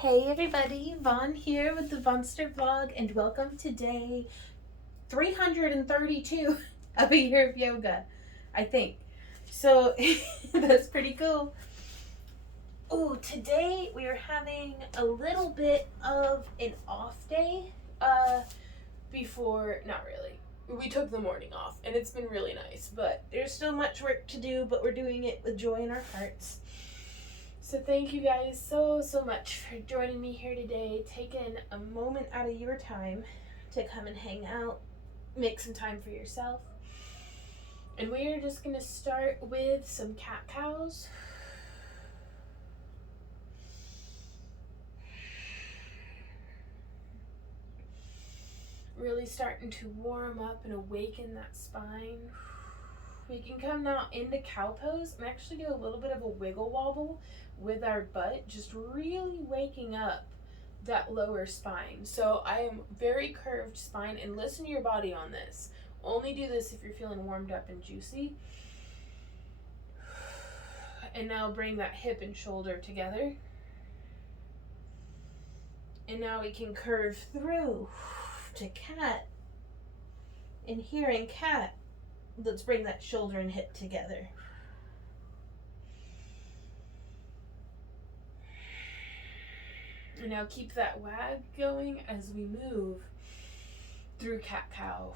Hey everybody, Vaughn here with the Vonster vlog, and welcome to day 332 of a year of yoga, I think. So that's pretty cool. Oh, today we are having a little bit of an off day. Not really. We took the morning off and it's been really nice, but there's still much work to do, but we're doing it with joy in our hearts. So thank you guys so much for joining me here today, taking a moment out of your time to come and hang out, make some time for yourself. And we are just going to start with some cat cows. Really starting to warm up and awaken that spine. We can come now into cow pose and actually do a little bit of a wiggle wobble with our butt, just really waking up that lower spine. So I am very curved spine, and listen to your body on this. Only do this if you're feeling warmed up and juicy. And now bring that hip and shoulder together. And now we can curve through to cat. And here in cat, let's bring that shoulder and hip together. And now keep that wag going as we move through cat cow.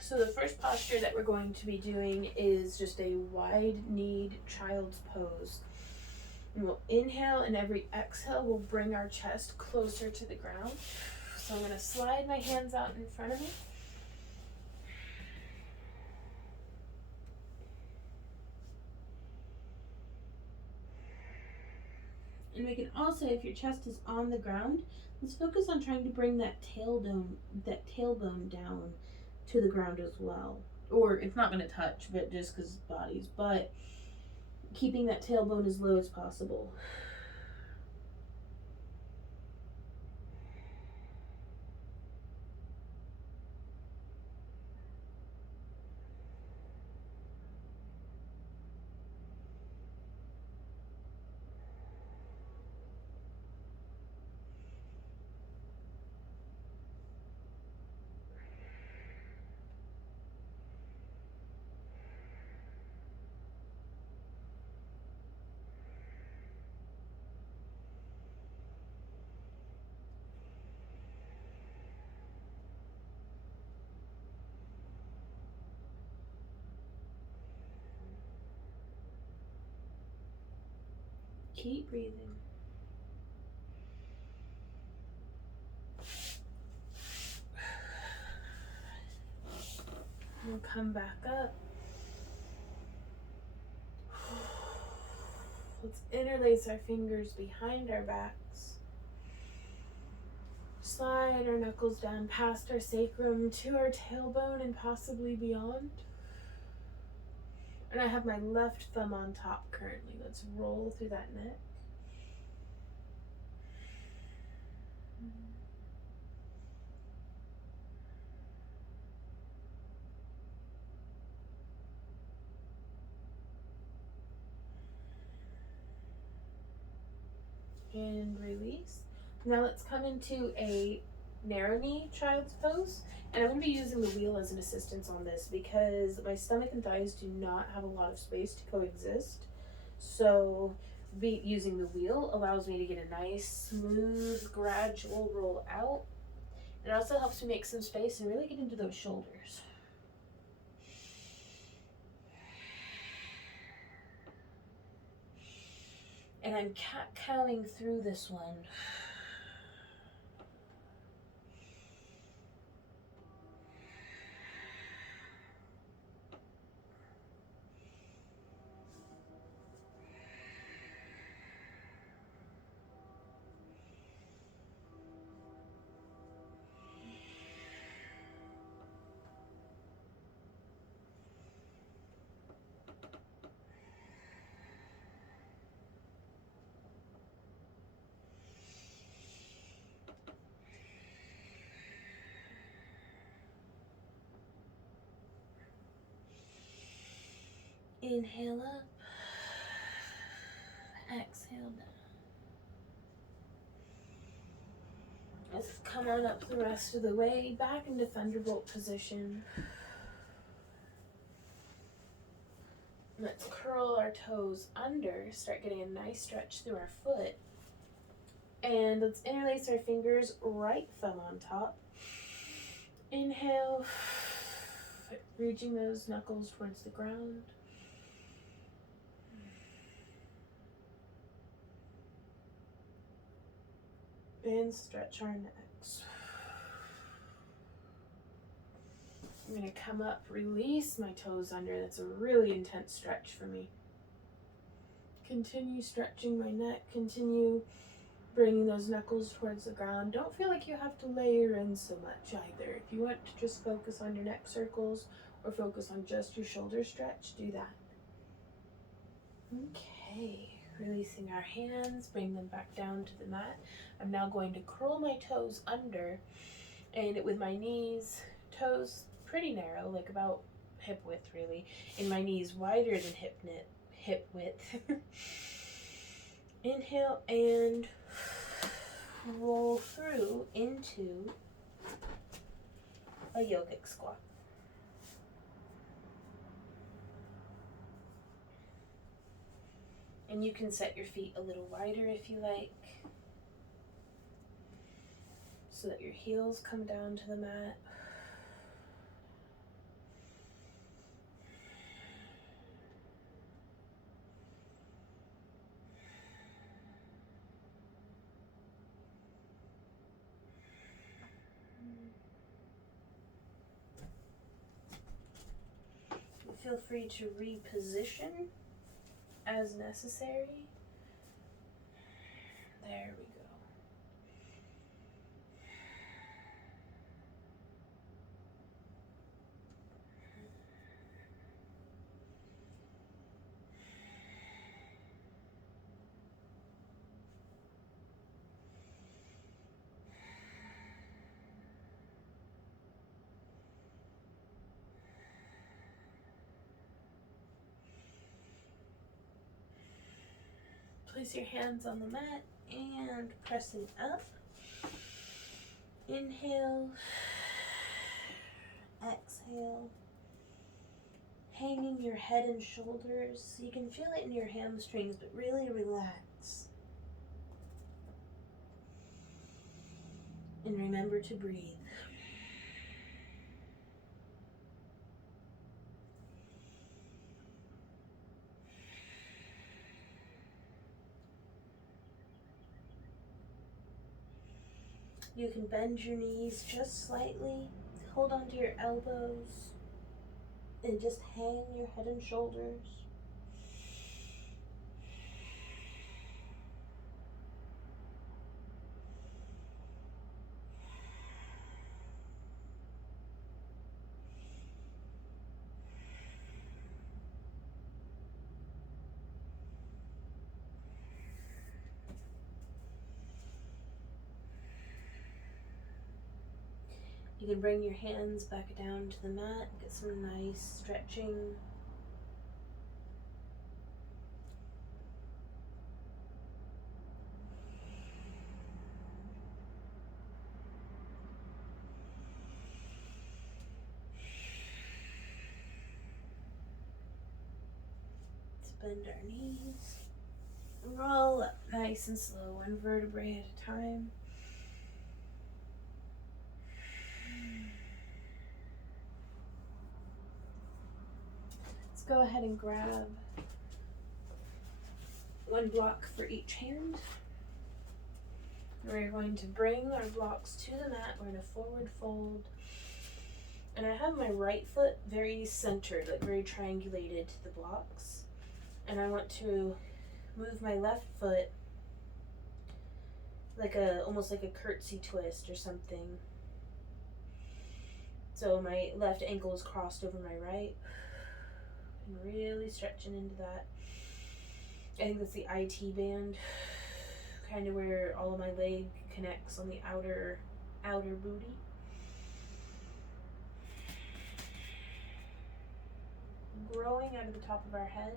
So the first posture that we're going to be doing is just a wide-kneed child's pose. And we'll inhale, and every exhale we'll bring our chest closer to the ground. So I'm going to slide my hands out in front of me. And we can also, if your chest is on the ground, let's focus on trying to bring that tailbone down to the ground as well. Or it's not going to touch, but just because bodies, but keeping that tailbone as low as possible. Keep breathing. We'll come back up. Let's interlace our fingers behind our backs. Slide our knuckles down past our sacrum to our tailbone and possibly beyond. And I have my left thumb on top currently. Let's roll through that neck. And release. Now let's come into a narrow knee child's pose. And I'm going to be using the wheel as an assistance on this because my stomach and thighs do not have a lot of space to coexist. So using the wheel allows me to get a nice, smooth, gradual roll out. It also helps me make some space and really get into those shoulders. And I'm cat-cowing through this one. Inhale up. Exhale down. Let's come on up the rest of the way, back into thunderbolt position. Let's curl our toes under, start getting a nice stretch through our foot. And let's interlace our fingers, right thumb on top. Inhale, reaching those knuckles towards the ground. And stretch our necks. I'm going to come up, release my toes under. That's a really intense stretch for me. Continue stretching my neck. Continue bringing those knuckles towards the ground. Don't feel like you have to layer in so much either. If you want to just focus on your neck circles or focus on just your shoulder stretch, do that. Okay, releasing our hands, bring them back down to the mat. I'm now going to curl my toes under, and with my knees, toes pretty narrow, like about hip width really, and my knees wider than hip width. Inhale and roll through into a yogic squat. And you can set your feet a little wider if you like, so that your heels come down to the mat. Feel free to reposition as necessary. There we go. Place your hands on the mat and pressing up. Inhale, exhale. Hanging your head and shoulders. You can feel it in your hamstrings, but really relax. And remember to breathe. You can bend your knees just slightly, hold onto your elbows, and just hang your head and shoulders. You can bring your hands back down to the mat, get some nice stretching. Let's bend our knees. Roll up nice and slow, one vertebrae at a time. Go ahead and grab one block for each hand. We're going to bring our blocks to the mat. We're going to forward fold. And I have my right foot very centered, like very triangulated to the blocks. And I want to move my left foot like almost like a curtsy twist or something. So my left ankle is crossed over my right. And really stretching into that. I think that's the IT band, kind of where all of my leg connects on the outer booty. growing out of the top of our head.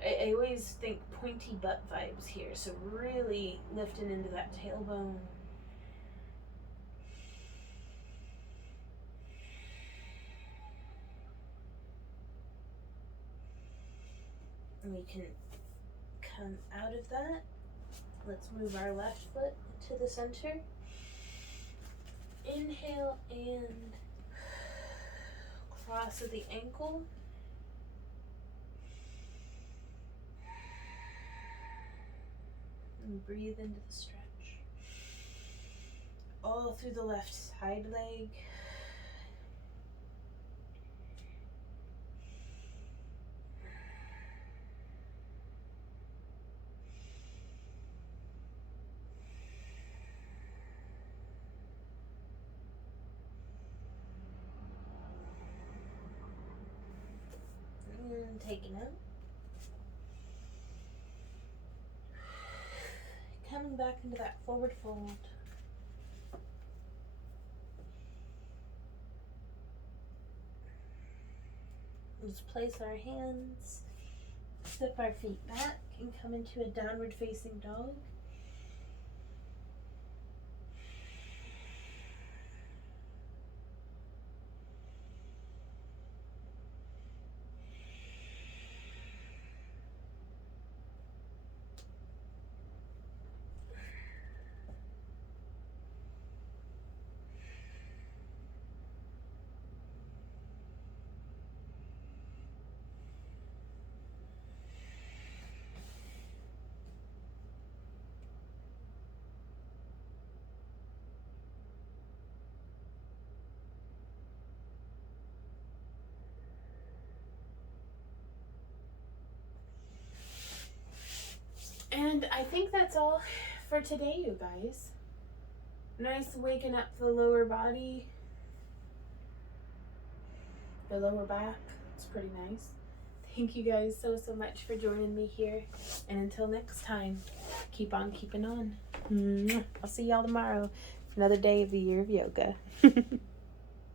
I always think pointy butt vibes here, so really lifting into that tailbone. And we can come out of that. Let's move our left foot to the center. Inhale and cross at the ankle. And breathe into the stretch. All through the left side leg. And taking out. Coming back into that forward fold. Let's place our hands, step our feet back, and come into a downward facing dog. And I think that's all for today, you guys. Nice waking up the lower body, the lower back. It's pretty nice. Thank you guys so much for joining me here. And until next time, keep on keeping on. I'll see y'all tomorrow for another day of the year of yoga.